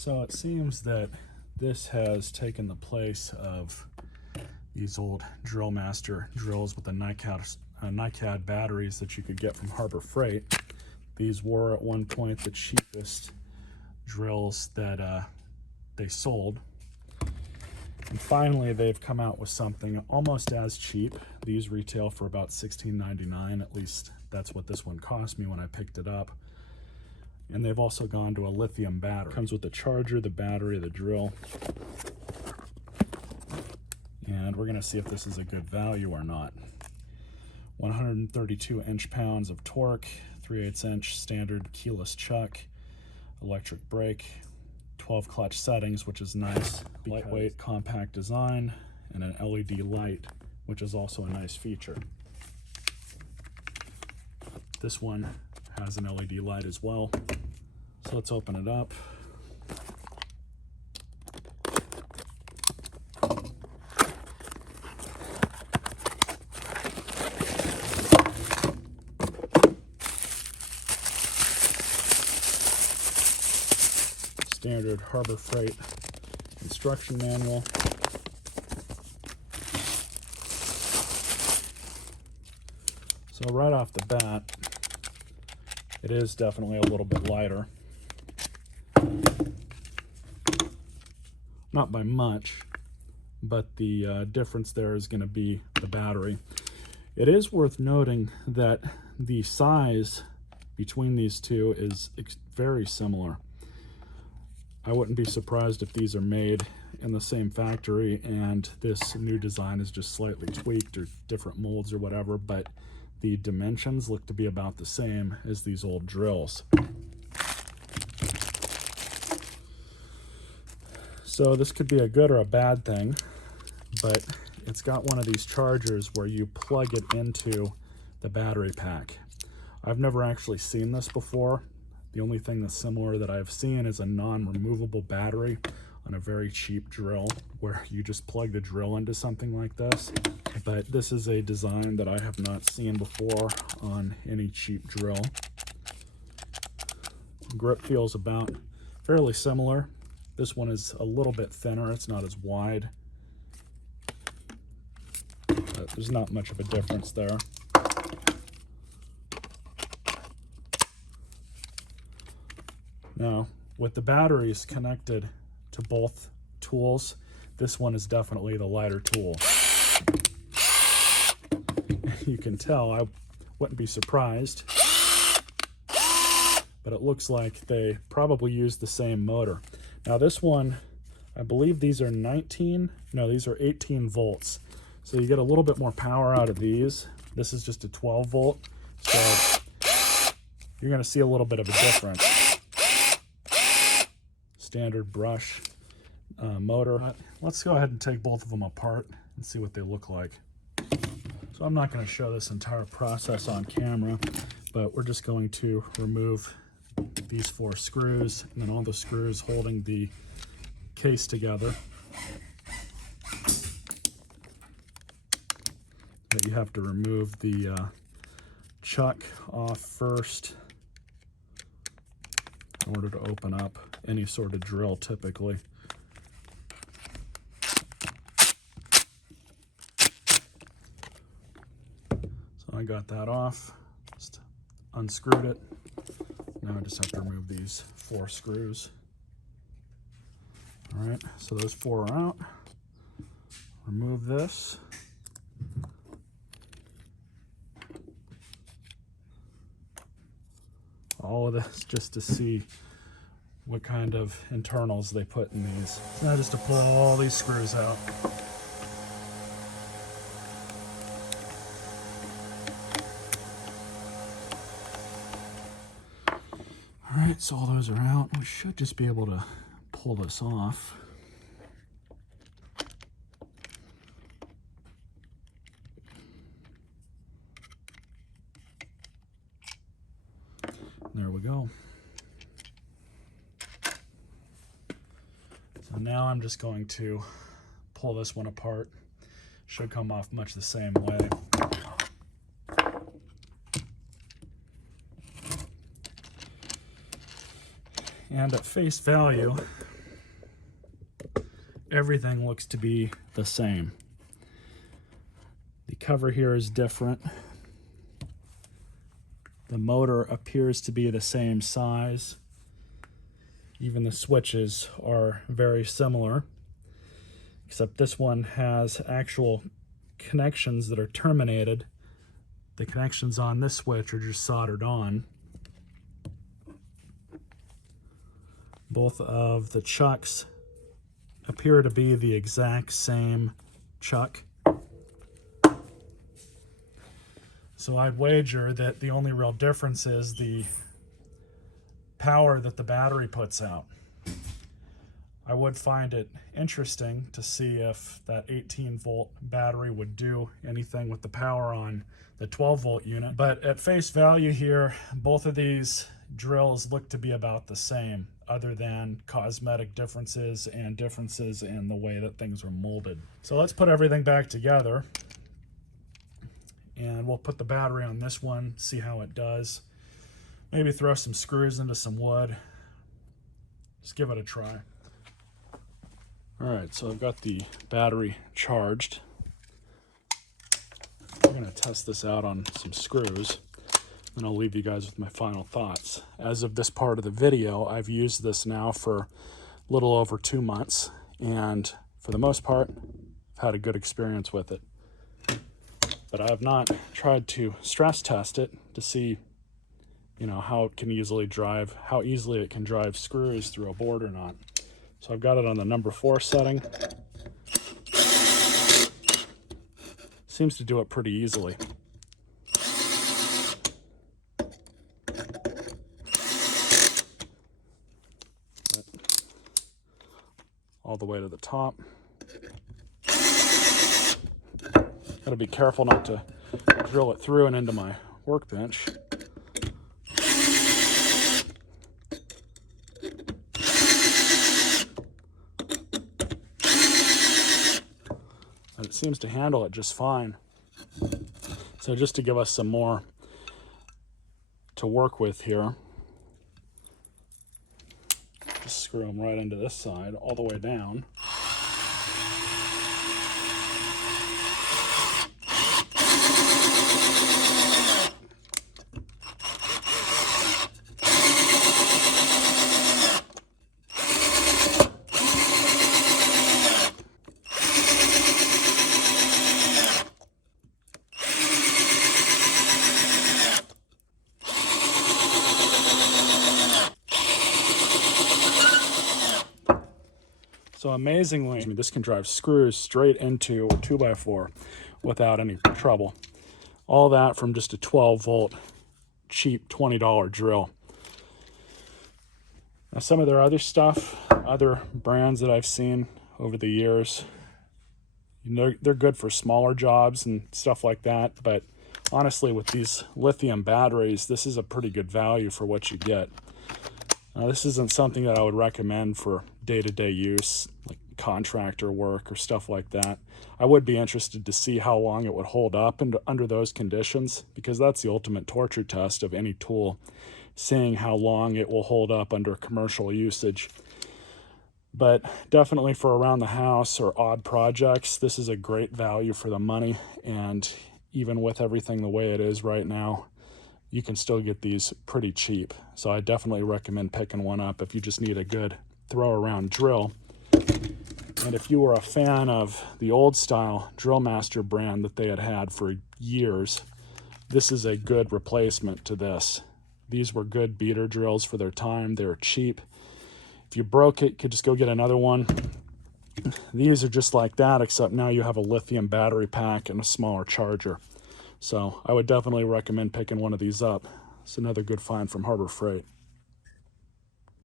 So it seems that this has taken the place of these old Drill Master drills with the NiCad batteries that you could get from Harbor Freight. These were at one point the cheapest drills that they sold. And finally, they've come out with something almost as cheap. These retail for about $16.99, at least that's what this one cost me when I picked it up. And they've also gone to a lithium battery. Comes with the charger, the battery, the drill. And we're gonna see if this is a good value or not. 132 inch-pounds of torque, 3/8 inch standard keyless chuck, electric brake, 12 clutch settings, which is nice. Lightweight, compact design, and an LED light, which is also a nice feature. This one has an LED light as well. So let's open it up. Standard Harbor Freight instruction manual. So right off the bat, it is definitely a little bit lighter. Not by much, but the difference there is going to be the battery. It is worth noting that the size between these two is very similar. I wouldn't be surprised if these are made in the same factory and this new design is just slightly tweaked or different molds or whatever, but the dimensions look to be about the same as these old drills. So this could be a good or a bad thing, but it's got one of these chargers where you plug it into the battery pack. I've never actually seen this before. The only thing that's similar that I've seen is a non-removable battery on a very cheap drill where you just plug the drill into something like this. But this is a design that I have not seen before on any cheap drill. Grip feels about fairly similar. This one is a little bit thinner, it's not as wide. But there's not much of a difference there. Now, with the batteries connected to both tools, this one is definitely the lighter tool. You can tell, I wouldn't be surprised, but it looks like they probably use the same motor. Now this one, I believe these are 18 volts. So you get a little bit more power out of these. This is just a 12 volt, so you're gonna see a little bit of a difference. Standard brush motor. Let's go ahead and take both of them apart and see what they look like. So I'm not going to show this entire process on camera, but we're just going to remove these 4 screws and then all the screws holding the case together. But you have to remove the chuck off first in order to open up any sort of drill typically. So I got that off, just unscrewed it. Now I just have to remove these 4 screws. All right, so those 4 are out. Remove this. All of this just to see what kind of internals they put in these. So now just to pull all these screws out. All right, so all those are out. We should just be able to pull this off. There we go. So now I'm just going to pull this one apart. Should come off much the same way. And at face value, everything looks to be the same. The cover here is different. The motor appears to be the same size. Even the switches are very similar, except this one has actual connections that are terminated. The connections on this switch are just soldered on. Both of the chucks appear to be the exact same chuck. So I'd wager that the only real difference is the power that the battery puts out. I would find it interesting to see if that 18-volt battery would do anything with the power on the 12-volt unit. But at face value here, both of these drills look to be about the same, other than cosmetic differences and differences in the way that things are molded. So let's put everything back together. And we'll put the battery on this one, see how it does. Maybe throw some screws into some wood. Just give it a try. All right, so I've got the battery charged. I'm gonna test this out on some screws, and I'll leave you guys with my final thoughts. As of this part of the video, I've used this now for a little over 2 months, and for the most part, I've had a good experience with it. But I have not tried to stress test it to see, you know, how it can easily drive, how easily it can drive screws through a board or not. So I've got it on the number 4 setting. Seems to do it pretty easily. But all the way to the top. Got to be careful not to drill it through and into my workbench. And it seems to handle it just fine. So just to give us some more to work with here, just screw them right into this side all the way down. So amazingly, this can drive screws straight into a 2x4 without any trouble. All that from just a 12-volt, cheap $20 drill. Now some of their other stuff, other brands that I've seen over the years, you know, they're good for smaller jobs and stuff like that, but honestly with these lithium batteries, this is a pretty good value for what you get. Now, this isn't something that I would recommend for day-to-day use, like contractor work or stuff like that. I would be interested to see how long it would hold up under those conditions, because that's the ultimate torture test of any tool, seeing how long it will hold up under commercial usage. But definitely for around the house or odd projects, this is a great value for the money, and even with everything the way it is right now, you can still get these pretty cheap. So I definitely recommend picking one up if you just need a good throw around drill. And if you were a fan of the old style Drill Master brand that they had for years, this is a good replacement to this. These were good beater drills for their time. They were cheap. If you broke it, you could just go get another one. These are just like that, except now you have a lithium battery pack and a smaller charger. So I would definitely recommend picking one of these up. It's another good find from Harbor Freight.